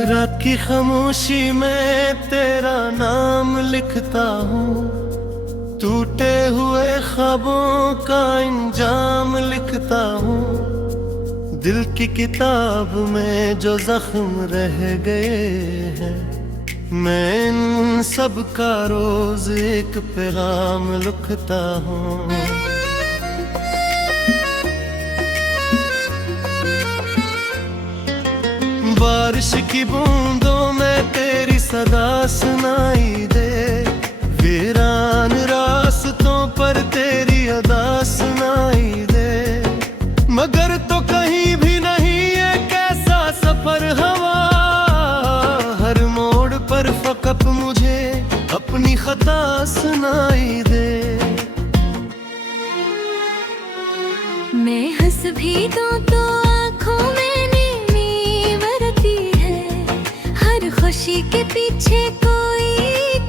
रात की खामोशी में तेरा नाम लिखता हूँ, टूटे हुए ख्वाबों का इंजाम लिखता हूँ। दिल की किताब में जो जख्म रह गए हैं, मैं इन सब का रोज एक पैगाम लिखता हूँ। बारिश की बूंदों में तेरी सदा सुनाई दे, वीरान रास्तों पर तेरी अदा सुनाई दे। मगर तो कहीं भी नहीं है कैसा सफर हवा, हर मोड़ पर फकत मुझे अपनी खता सुनाई दे। मैं हंस भी दूं तो आँखों में खुशी के पीछे कोई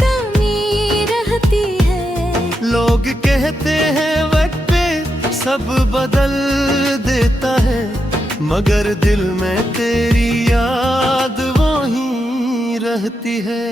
कमी रहती है। लोग कहते हैं वक्त पे सब बदल देता है, मगर दिल में तेरी याद वो ही रहती है।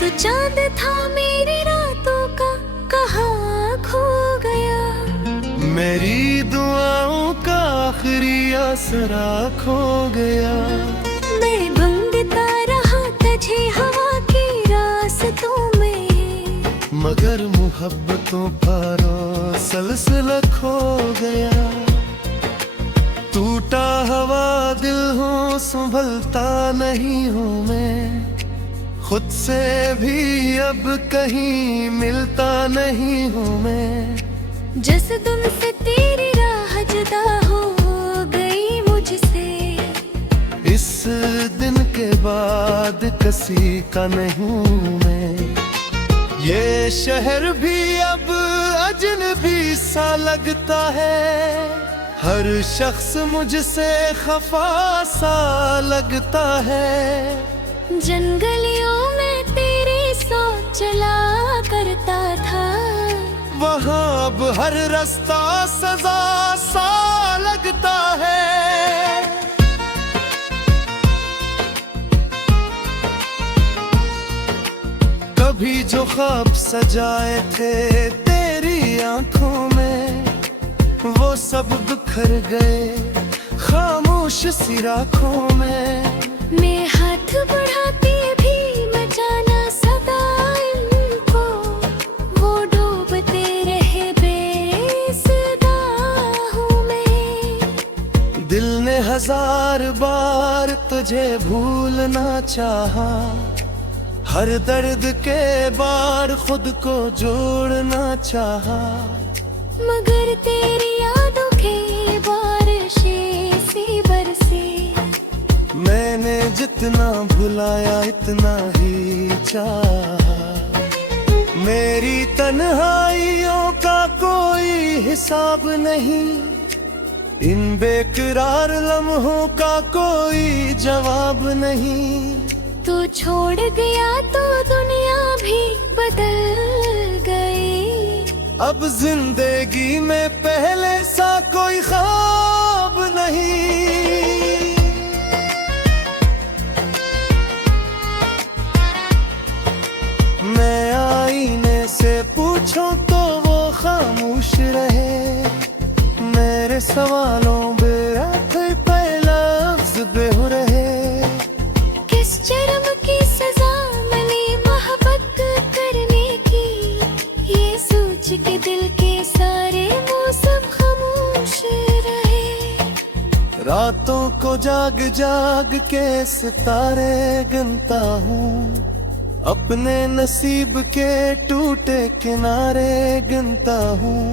तो चांद था मेरी रातों का, कहाँ खो गया। मेरी दुआओं का आखिरी आसरा खो गया। मैं ढूंढता रहा तुझे हवा की रास्तों में, मगर मोहब्बतों पर सलसिला खो गया। टूटा हवा दिल हूँ, संभलता नहीं हूँ मैं, खुद से भी अब कहीं मिलता नहीं हूँ मैं। जिस दिन से तेरी राह जुदा हो गई मुझसे, इस दिन के बाद किसी का नहीं मैं। ये शहर भी अब अजनबी सा लगता है, हर शख्स मुझसे खफा सा लगता है। जंगलियों में तेरे साथ चला करता था, वहाँ अब हर रास्ता सजा सा लगता है। कभी जो ख्वाब सजाए थे तेरी आंखों में, वो सब बिखर गए खामोश सी राखों में। मैं हाथ बढ़ाती भी बचाना सदा इनको, वो डूबते रहे बेसुदा हूँ मैं। दिल ने हजार बार तुझे भूलना चाहा, हर दर्द के बार खुद को जोड़ना चाहा। मगर तेरी यादों के बारिशें सी बरसी, मैंने जितना भुलाया इतना ही चाहा। मेरी तन्हाइयों का कोई हिसाब नहीं, इन बेकरार लम्हों का कोई जवाब नहीं। तू छोड़ गया तो दुनिया भी बदल गई, अब जिंदगी में पहले सा कोई ख्वाब नहीं। मैं आईने से पूछूं तो वो खामोश रहे, मेरे सवालों बेअर्थ पे लफ्ज़ बेहू रहे। किस जुर्म की सजा मिली मोहब्बत करने की, ये सोच के दिल के सारे मौसम खामोश रहे। रातों को जाग जाग के सितारे गिनता हूँ, अपने नसीब के टूटे किनारे गिनता हूँ।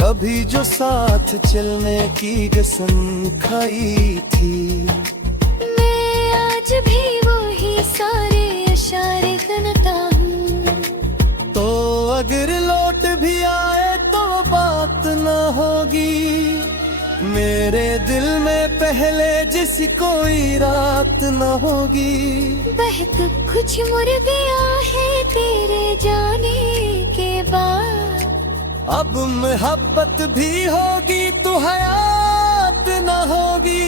कभी जो साथ चलने की कसम खाई थी, मैं आज भी वही सारे इशारे गिनता हूँ। तो अगर लौट भी आए तो बात ना होगी, मेरे दिल में पहले जैसी कोई रात न होगी। बहक कुछ मुड़ गया है तेरे जाने के बाद। अब मोहब्बत भी होगी तो हयात न होगी।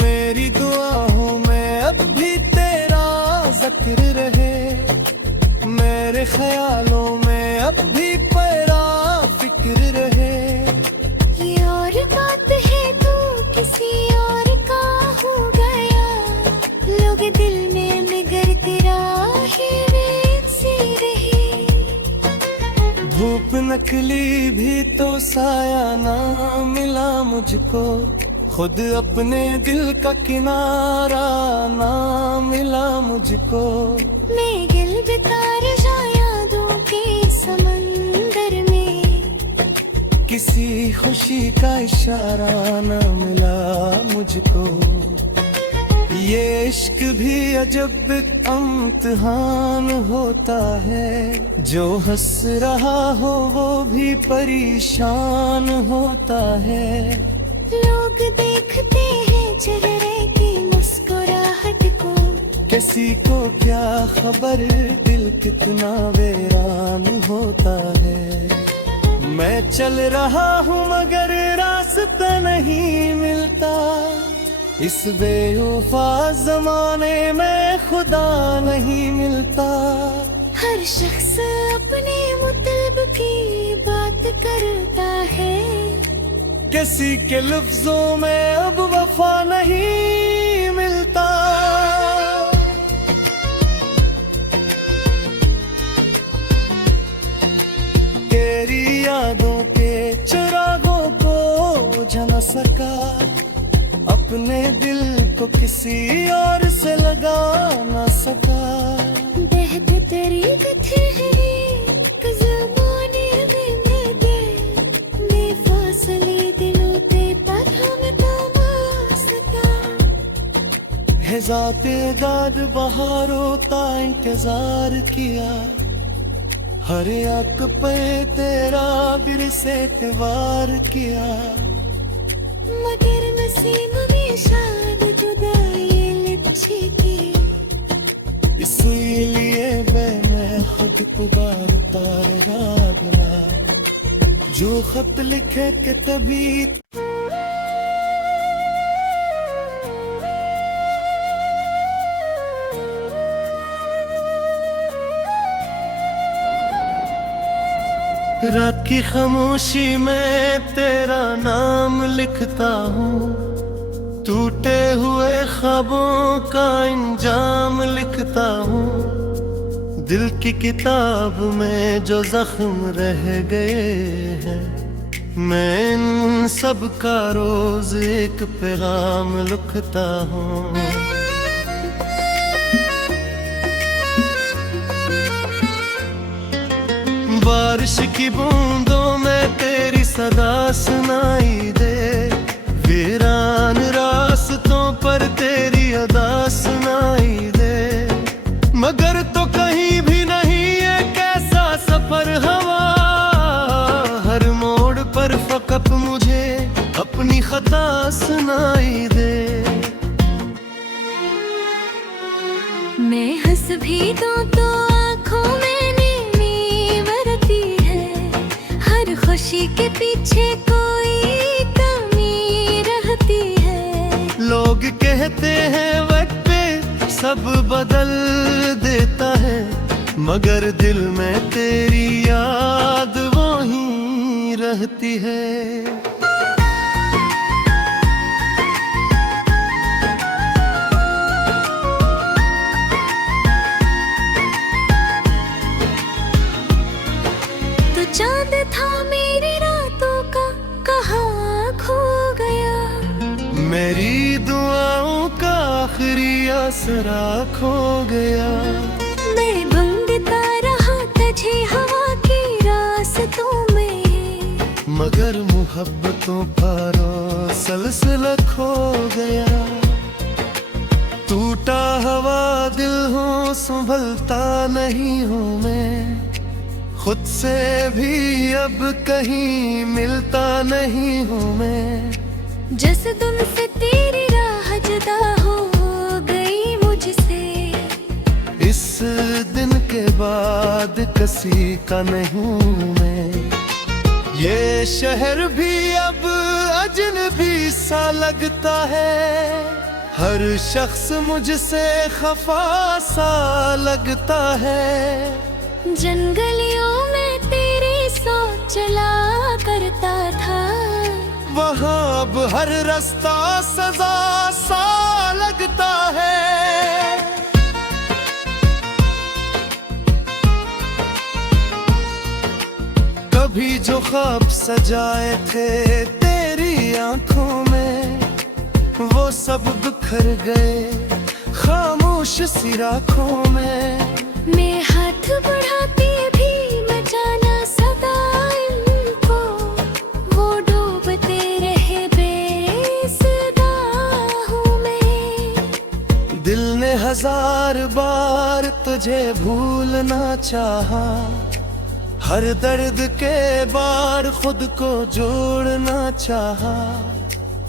मेरी दुआओं में अब भी तेरा जिक्र रहे, मेरे ख्यालों में अब भी तेरा फिक्र रहे। ये और बात है तू किसी और का हो गया, लोग दिल में मगर तेरा है सी रही। धूप नकली भी तो साया ना मिला मुझको, खुद अपने दिल का किनारा ना मिला मुझको। मैं गिल बेकार जा यादों के समंदर में, किसी खुशी का इशारा न मिला मुझको। ये इश्क भी अजब इम्तिहान होता है, जो हंस रहा हो वो भी परेशान होता है। लोग देखते हैं चेहरे की मुस्कुराहट को, किसी को क्या खबर दिल कितना वीरान होता है। मैं चल रहा हूँ मगर रास्ता नहीं मिलता, इस बेवफा जमाने में खुदा नहीं मिलता। हर शख्स अपने मुतलब की बात करता है, किसी के लफ्जों में अब वफा नहीं मिलता। तेरी यादों के चिरागों को बुझा न सका, अपने दिल को किसी और से लगा न सका। बहक तेरी बिखरी ज़माने में लगे, बेफासले दिलों पे पर हम थमा सका। है ज़ाते दाद बहारों का इंतजार किया, हर एक पे तेरा बिर से वार किया। मगर नसीब में शायद जुदाई लिखी थी, इसीलिए मैंने खुद पुकारता रहा, जो खत लिखे के तभी। रात की खामोशी में तेरा नाम लिखता हूँ, टूटे हुए ख्वाबों का इंजाम लिखता हूँ। दिल की किताब में जो जख्म रह गए हैं, मैं इन सब का रोज एक पैगाम लिखता हूँ। बारिश की बूंदों में तेरी सदा सुनाई दे, वीरान रास्तों पर तेरी अदा सुनाई दे। मगर तो कहीं भी नहीं है कैसा सफर हवा, हर मोड़ पर फकत मुझे अपनी खता सुनाई दे। मैं हंस भी दूं तो आँखों में खुशी के पीछे कोई कमी रहती है। लोग कहते हैं वक्त पे सब बदल देता है, मगर दिल में तेरी याद वो ही रहती है। तो चांद था मेरी रातों का, कहाँ खो गया। मेरी दुआओं का आखिरी आसरा खो गया। मैं ढूंढता रहा तुझे हवा की रास्तों में, मगर मोहब्बतों का सिलसिला खो गया। टूटा हुआ दिल हूँ, संभलता नहीं हूँ मैं, खुद से भी अब कहीं मिलता नहीं हूँ मैं। जिस दिन से तेरी राह जुदा हो गई मुझसे, इस दिन के बाद किसी का नहीं हूँ मैं। ये शहर भी अब अजनबी सा लगता है, हर शख्स मुझसे खफा सा लगता है। जंगलियों में तेरी सोच चला करता था, वहाँ अब हर रास्ता सजा सा लगता है। कभी जो ख्वाब सजाए थे तेरी आंखों में, वो सब बिखर गए खामोश सी राखों में। मैं हाथ बढ़ाती भी मैं जाना सदा इनको, वो डूबते रहे बेसुदा हूँ मैं। दिल ने 1000 बार तुझे भूलना चाहा, हर दर्द के बार खुद को जोड़ना चाहा,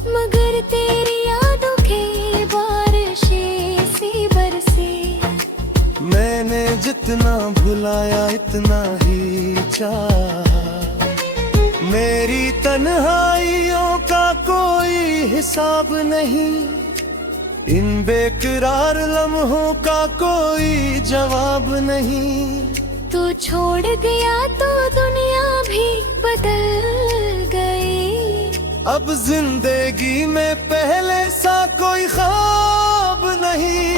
मगर तेरी यादों के बारिशें सी बरसी। मैंने जितना भुलाया इतना ही चाहा। मेरी तन्हाइयों का कोई हिसाब नहीं, इन बेकरार लम्हों का कोई जवाब नहीं। तू छोड़ दिया तो दुनिया भी बदल गई, अब जिंदगी में पहले सा कोई ख्वाब नहीं।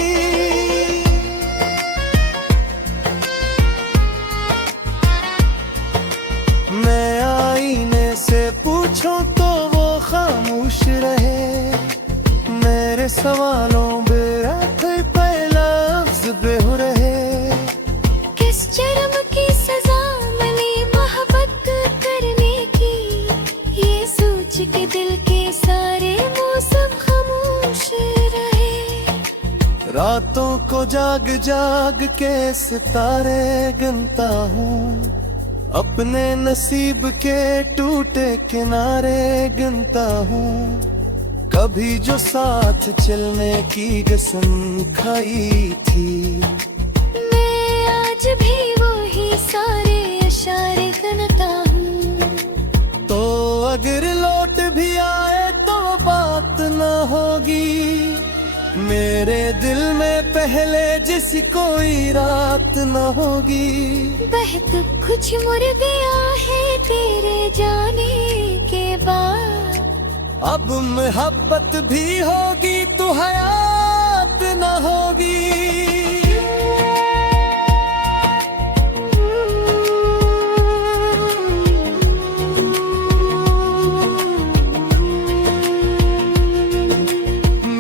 मैं आईने से पूछूं तो वो खामोश रहे, मेरे सवालों बेरात पे लफ्ज़ बेहो रहे। किस जुर्म की सजा मिली मोहब्बत करने की, ये सोच के दिल के सारे मौसम खामोश रहे। रातों को जाग जाग के सितारे गिनता हूँ, अपने नसीब के टूटे किनारे गिनता हूँ। कभी जो साथ चलने की कसम खाई थी, मैं आज भी वही सारे इशारे गिनता हूँ। तो अगर लौट भी आए तो बात न होगी, मेरे दिल में पहले जैसी कोई रात न होगी। बहुत कुछ मुर गया है तेरे जाने के बाद, अब मोहब्बत भी होगी तो हयात न होगी।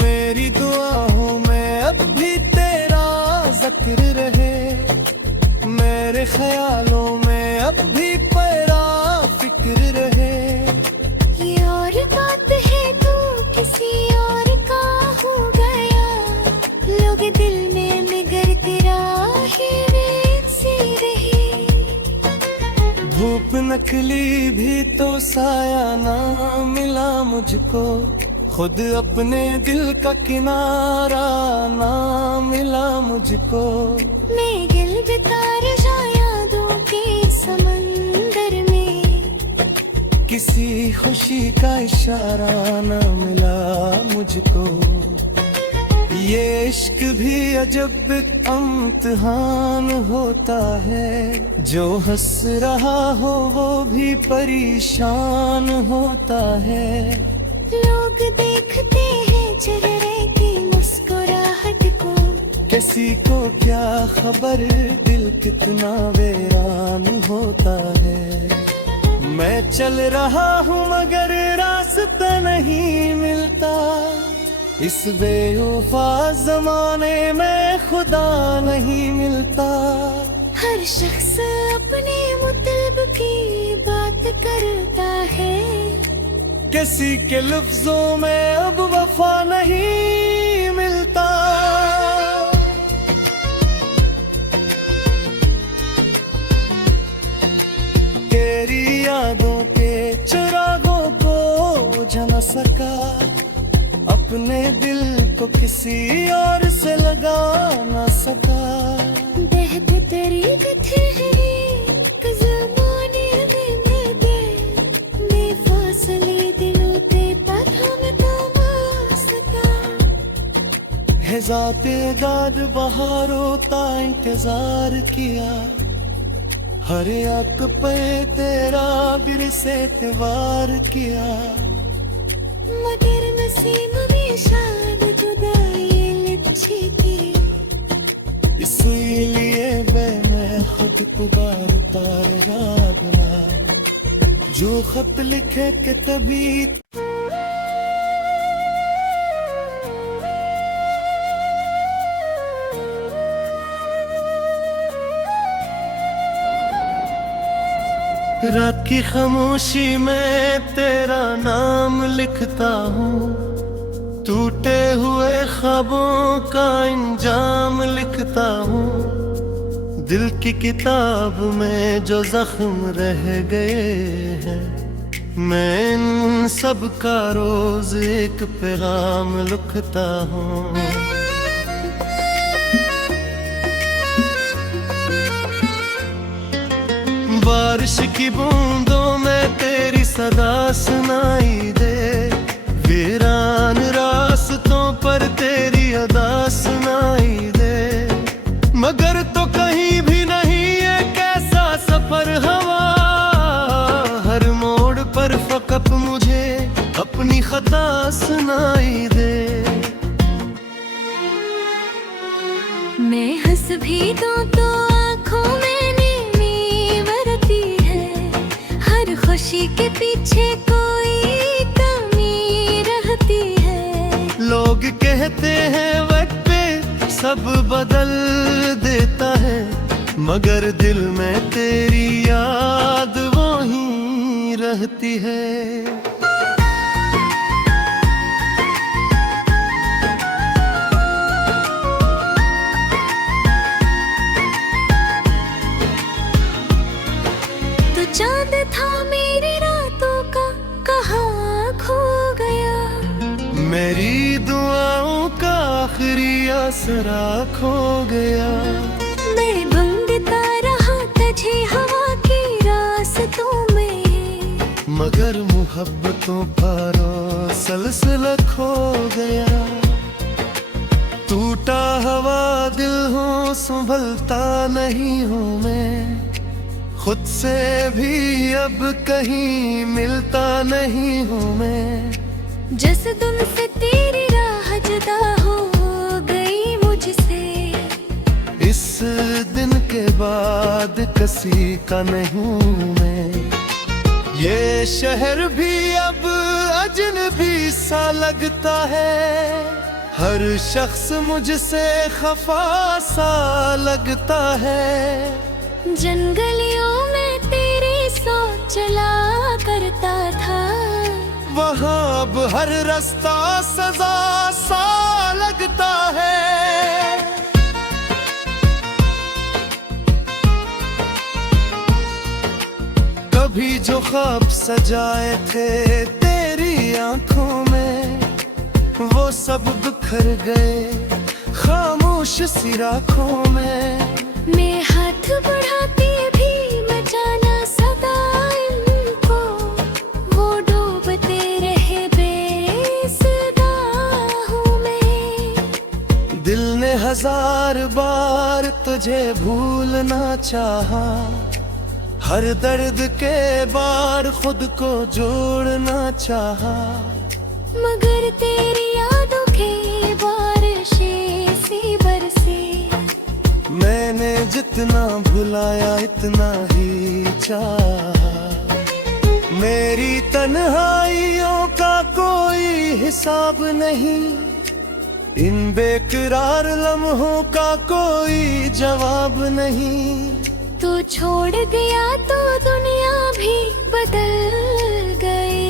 मेरी दुआओं में अब भी तेरा जिक्र रहे, मेरे ख्यालों में अब भी तेरा फिक्र रहे। ये और बात है तू किसी और का हो गया, लोग दिल में मगर तेरा है वैसी रही। धूप नकली भी तो साया ना मिला मुझको, खुद अपने दिल का किनारा ना मिला मुझको। मैं गिल बितार यादों के समंदर में, किसी खुशी का इशारा न मिला मुझको। ये इश्क भी अजब इम्तिहान होता है, जो हंस रहा हो वो भी परेशान होता है। लोग देखते हैं चेहरे की मुस्कुराहट को, किसी को क्या खबर दिल कितना वीरान होता है। मैं चल रहा हूँ मगर रास्ता नहीं मिलता, इस बेवफा जमाने में खुदा नहीं मिलता। हर शख्स अपने मुतलब की बात करता है, किसी के लफ्जों में अब वफा नहीं मिलता। समझ न सका, अपने दिल को किसी और से लगा न सका। बहते तेरी गठरी ज़माने में मैं फासले दिलों ते पर हम तमा सका। है ज़ाते दाद बहारों ता इंतजार किया, हर एक पे तेरा गिर से वार किया। मगर नसीब में शायद जुदाई लिखी थी, इसलिए मैं खुद पुकारता रागना, जो खत लिखे के तभी। रात की खामोशी में तेरा नाम लिखता हूँ, टूटे हुए ख्वाबों का इंजाम लिखता हूँ। दिल की किताब में जो जख्म रह गए हैं, मैं इन सब का रोज एक पैगाम लिखता हूँ। बारिश की बूंदों में तेरी सदा सुनाई दे, वीरान रास्तों पर तेरी अदा सुनाई दे। मगर तो कहीं भी नहीं है कैसा सफर हवा, हर मोड़ पर फकत मुझे अपनी खता सुनाई दे। मैं हंस भी दूं तो आँखों में खुशी के पीछे कोई कमी रहती है। लोग कहते हैं वक्त पे सब बदल देता है, मगर दिल में तेरी याद वो ही रहती है। तो चांद था मेरी रातों का, कहाँ खो गया। मेरी दुआओं का आखिरी आसरा खो गया। मैं ढूंढता रहा तुझे हवा की रास्तों में, मगर मोहब्बतों पर सिलसिला खो गया। टूटा हवा दिल हूँ, संभलता नहीं हूँ मैं, खुद से भी अब कहीं मिलता नहीं हूँ मैं। जिस दिन से तेरी राह जुदा हो गई मुझसे, इस दिन के बाद किसी का नहीं हूँ मैं। ये शहर भी अब अजनबी सा लगता है, हर शख्स मुझसे खफा सा लगता है। जंगलियों में तेरे साथ चला करता था, वहाँ अब हर रास्ता सजा सा लगता है। कभी जो ख्वाब सजाए थे तेरी आंखों में, वो सब बिखर गए खामोश सी राखों में। मैं हाथ बढ़ाती भी मचाना सदा इनको, वो डूबते रहे बेसुदा हूँ मैं। दिल ने हजार बार तुझे भूलना चाहा, हर दर्द के बार खुद को जोड़ना चाहा। मगर तेरी यादों के बारिशें सी बरसी, मैंने जितना भुलाया इतना ही चाहा। मेरी तन्हाइयों का कोई हिसाब नहीं, इन बेकरार लम्हों का कोई जवाब नहीं। तू छोड़ गया तो दुनिया भी बदल गई,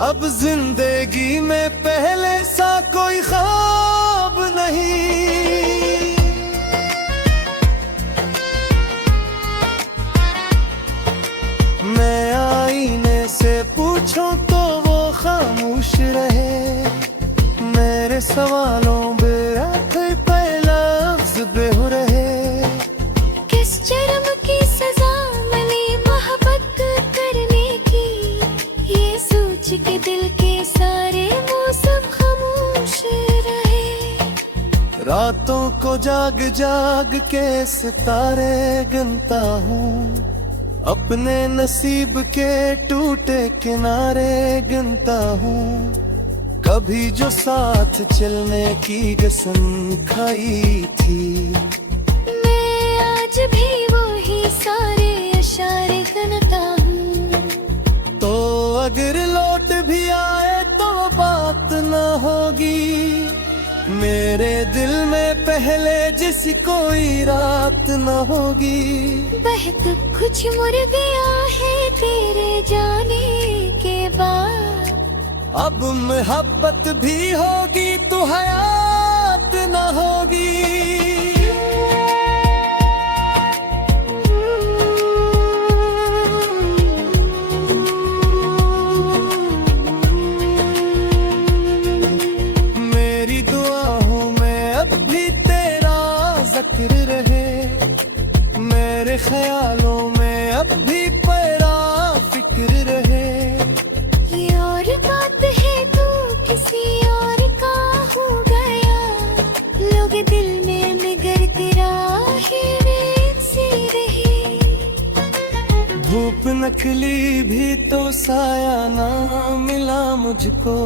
अब जिंदगी में पहले सा कोई ख्वाब नहीं। मैं आईने से पूछूं तो वो ख्वाब सवालों बेआखिर पे लफ्ज़ बेहो रहे। किस जुर्म की सजा मिली मोहब्बत करने की, ये सोच के दिल के सारे मौसम खामोश रहे। रातों को जाग जाग के सितारे गिनता हूँ, अपने नसीब के टूटे किनारे गिनता हूँ। कभी जो साथ चलने की कसम खाई थी, मैं आज भी वही सारे इशारे गिनता हूँ। तो अगर लौट भी आए तो बात न होगी, मेरे दिल में पहले जैसी कोई रात न होगी। बहुत कुछ मुड़ गया है तेरे जाने के बाद, अब मोहब्बत भी होगी तो हयात न होगी। मेरी दुआओं में अब भी तेरा जिक्र रहे, मेरे ख्यालों में अब भी तेरा फिक्र रहे। ये और बात है तू किसी और का हो गया, लोग दिल में मगर तेरा है से रही। धूप नकली भी तो साया ना मिला मुझको,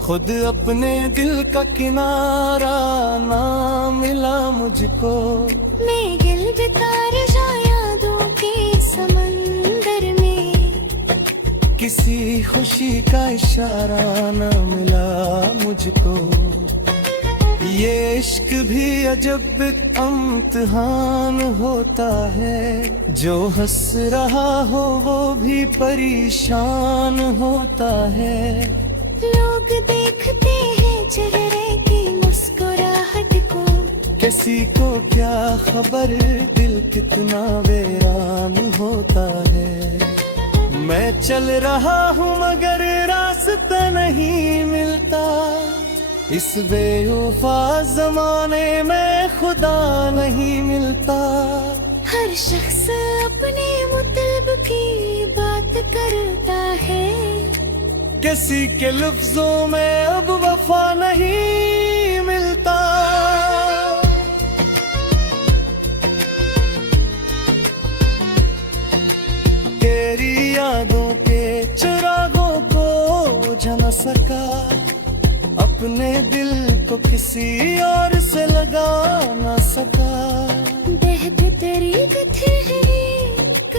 खुद अपने दिल का किनारा ना मिला मुझको। मैं गिल बितार जा यादों के समंदर में, किसी खुशी का इशारा न मिला मुझको। ये इश्क भी अजब इम्तिहान होता है, जो हंस रहा हो वो भी परेशान होता है। लोग देखते हैं चेहरे की मुस्कुराहट को, किसी को क्या खबर दिल कितना वीरान होता है। मैं चल रहा हूँ मगर रास्ता नहीं मिलता, इस बेवफा जमाने में खुदा नहीं मिलता। हर शख्स अपने मुतलब की बात करता है, किसी के लफ्जों में अब वफा नहीं मिलता। तेरी यादों के चिरागों को बुझा न सका, अपने दिल को किसी और से लगा न सका। बहते तेरी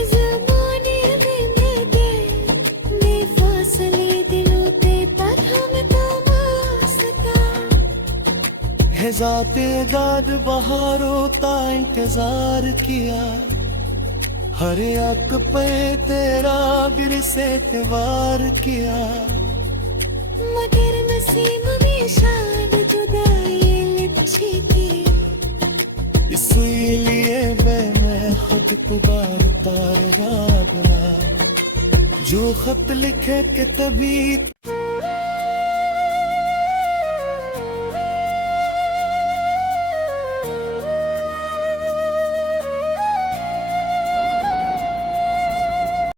ज़माने में मैं फासले दिलों पे पर हम तो सका। है ज़ाते दाद बहारों ता इंतजार किया, हर एक पे तेरा गिर से वार किया। मगर नसीब में शायद जुदाई लिखी थी, इसीलिए मैं खुद को बार बार रागना, जो खत लिखे के तभी